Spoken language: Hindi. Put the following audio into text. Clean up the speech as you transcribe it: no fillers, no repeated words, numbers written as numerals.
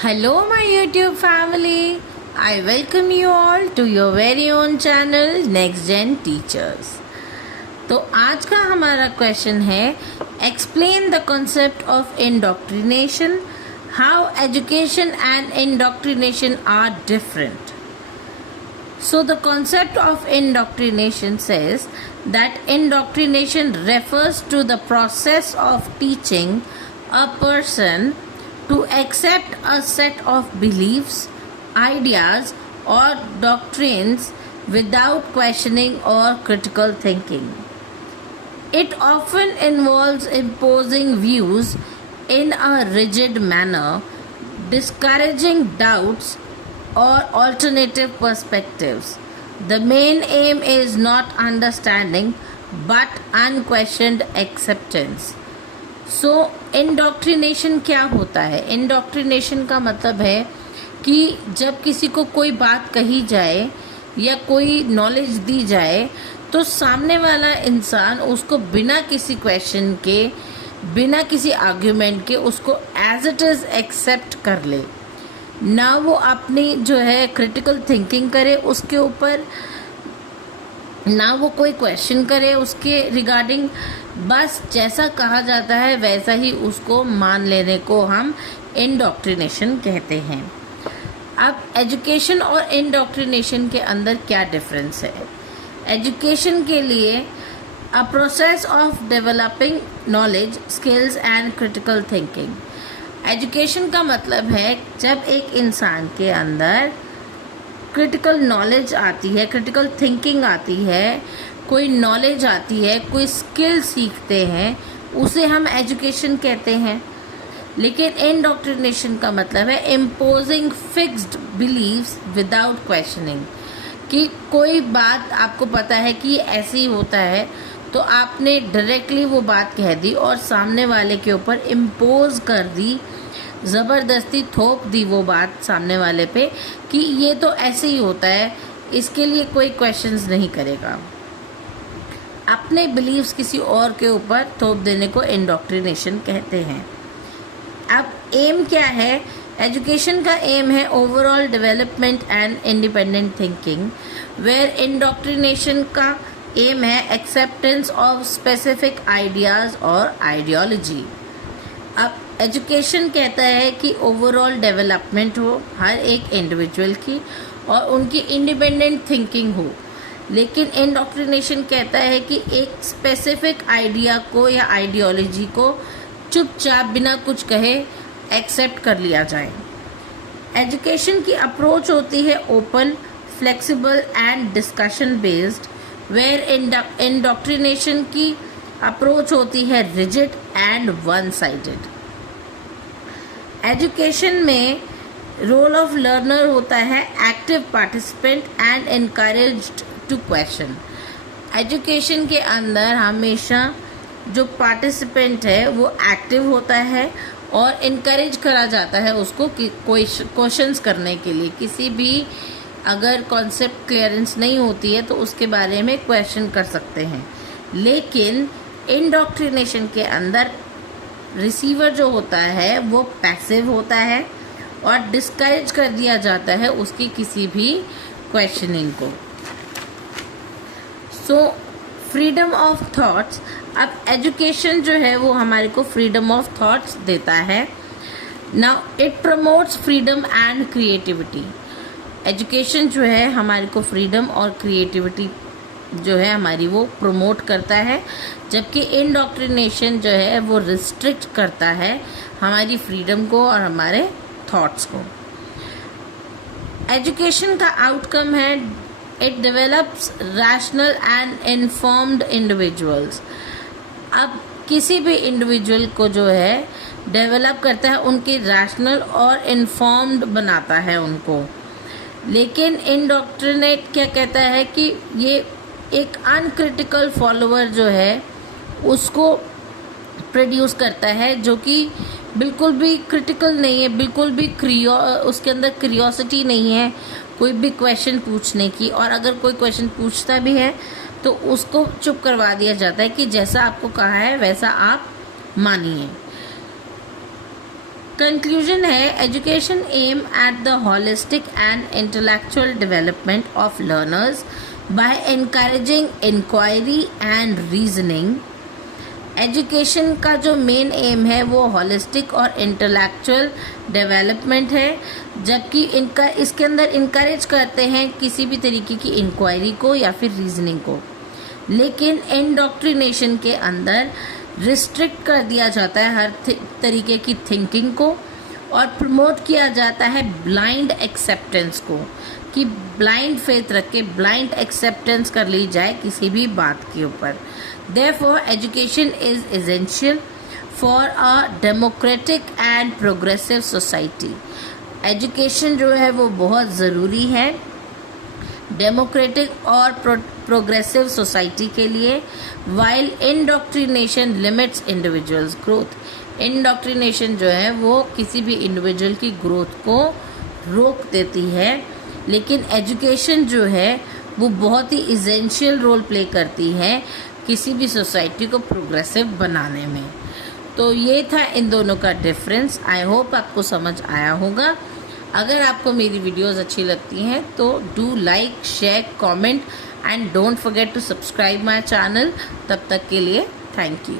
Hello, my YouTube family. I welcome you all to your very own channel Next Gen Teachers. तो आज का हमारा क्वेश्चन है explain the concept of indoctrination, how education and indoctrination are different. So the concept of indoctrination says that indoctrination refers to the process of teaching a person to accept a set of beliefs, ideas or doctrines without questioning or critical thinking. It often involves imposing views in a rigid manner, discouraging doubts or alternative perspectives. The main aim is not understanding but unquestioned acceptance. So indoctrination क्या होता है? Indoctrination का मतलब है कि जब किसी को कोई बात कही जाए या कोई नॉलेज दी जाए तो सामने वाला इंसान उसको बिना किसी क्वेश्चन के, बिना किसी आर्ग्यूमेंट के उसको एज इट इज़ एक्सेप्ट कर ले, ना वो अपनी जो है क्रिटिकल थिंकिंग करे उसके ऊपर, ना वो कोई क्वेश्चन करे उसके रिगार्डिंग. बस जैसा कहा जाता है वैसा ही उसको मान लेने को हम इंडोक्ट्रिनेशन कहते हैं. अब एजुकेशन और इंडोक्ट्रिनेशन के अंदर क्या डिफरेंस है? एजुकेशन के लिए a process of developing knowledge, skills and critical thinking. Education का मतलब है जब एक इंसान के अंदर क्रिटिकल नॉलेज आती है, क्रिटिकल थिंकिंग आती है, कोई नॉलेज आती है, कोई स्किल सीखते हैं, उसे हम एजुकेशन कहते हैं. लेकिन इंडोक्ट्रिनेशन का मतलब है imposing fixed beliefs without questioning. कि कोई बात आपको पता है कि ऐसे ही होता है तो आपने डायरेक्टली वो बात कह दी और सामने वाले के ऊपर इम्पोज कर दी, ज़बरदस्ती थोप दी वो बात सामने वाले पे कि ये तो ऐसे ही होता है, इसके लिए कोई क्वेश्चंस नहीं करेगा. अपने बिलीव्स किसी और के ऊपर थोप देने को इंडोक्ट्रिनेशन कहते हैं. अब एम क्या है? एजुकेशन का एम है overall development and independent thinking, where indoctrination का एम है एक्सेप्टेंस ऑफ स्पेसिफिक आइडियाज़ और आइडियोलॉजी. अब एजुकेशन कहता है कि ओवरऑल डेवलपमेंट हो हर एक इंडिविजुअल की और उनकी इंडिपेंडेंट थिंकिंग हो. लेकिन इंडोक्ट्रिनेशन कहता है कि एक स्पेसिफिक आइडिया को या आइडियोलॉजी को चुपचाप बिना कुछ कहे एक्सेप्ट कर लिया जाए. एजुकेशन की अप्रोच होती है open, flexible and discussion based, where indoctrination की अप्रोच होती है rigid and one sided. Education में रोल ऑफ लर्नर होता है active participant and encouraged to question. Education के अंदर हमेशा जो पार्टिसिपेंट है वो एक्टिव होता है और इनकरेज करा जाता है उसको क्वेश्चंस करने के लिए. किसी भी अगर कॉन्सेप्ट क्लियरेंस नहीं होती है तो उसके बारे में क्वेश्चन कर सकते हैं. लेकिन इंडोक्ट्रिनेशन के अंदर रिसीवर जो होता है वो पैसिव होता है और डिस्करेज कर दिया जाता है उसकी किसी भी क्वेश्चनिंग को. So freedom of thoughts. अब एजुकेशन जो है वो हमारे को फ्रीडम ऑफ थॉट्स देता है. Now it promotes freedom and creativity. Education जो है हमारे को फ्रीडम और क्रिएटिविटी जो है हमारी वो प्रमोट करता है, जबकि इंडोक्ट्रिनेशन जो है वो रिस्ट्रिक्ट करता है हमारी फ्रीडम को और हमारे थॉट्स को. एजुकेशन का आउटकम है it develops rational and informed individuals. अब किसी भी इंडिविजुअल को जो है डेवलप करता है, उनकी रैशनल और इन्फॉर्म्ड बनाता है उनको. लेकिन इंडोक्ट्रिनेट क्या कहता है कि ये एक अनक्रिटिकल फॉलोअर जो है उसको प्रोड्यूस करता है जो कि बिल्कुल भी क्रिटिकल नहीं है, बिल्कुल भी उसके अंदर क्यूरियोसिटी नहीं है कोई भी क्वेश्चन पूछने की. और अगर कोई क्वेश्चन पूछता भी है तो उसको चुप करवा दिया जाता है कि जैसा आपको कहा है वैसा आप मानिए. कंक्लूजन है, education aim at the holistic and intellectual development of learners by encouraging inquiry and reasoning. Education का जो मेन एम है वो हॉलिस्टिक और इंटेलेक्चुअल डेवलपमेंट है, जबकि इनका इसके अंदर इनकरेज करते हैं किसी भी तरीके की इंक्वायरी को या फिर रीजनिंग को, लेकिन इंडोक्ट्रिनेशन के अंदर रिस्ट्रिक्ट कर दिया जाता है हर तरीके की थिंकिंग को और प्रमोट किया जाता है ब्लाइंड एक्सेप्टेंस को, कि ब्लाइंड फेथ रख के ब्लाइंड एक्सेप्टेंस कर ली जाए किसी भी बात के ऊपर। Therefore, education is essential for a democratic and progressive society. Education जो है वो बहुत ज़रूरी है डेमोक्रेटिक और प्रोग्रेसिव सोसाइटी के लिए, while indoctrination limits individuals growth। Indoctrination जो है वो किसी भी इंडिविजुअल की ग्रोथ को रोक देती है, लेकिन एजुकेशन जो है वो बहुत ही इसेंशियल रोल प्ले करती है किसी भी सोसाइटी को प्रोग्रेसिव बनाने में। तो ये था इन दोनों का डिफरेंस। आई होप आपको समझ आया होगा। अगर आपको मेरी वीडियोस अच्छी लगती हैं तो do like, share, comment and don't forget to subscribe my channel. तब तक के लिए थैंक यू।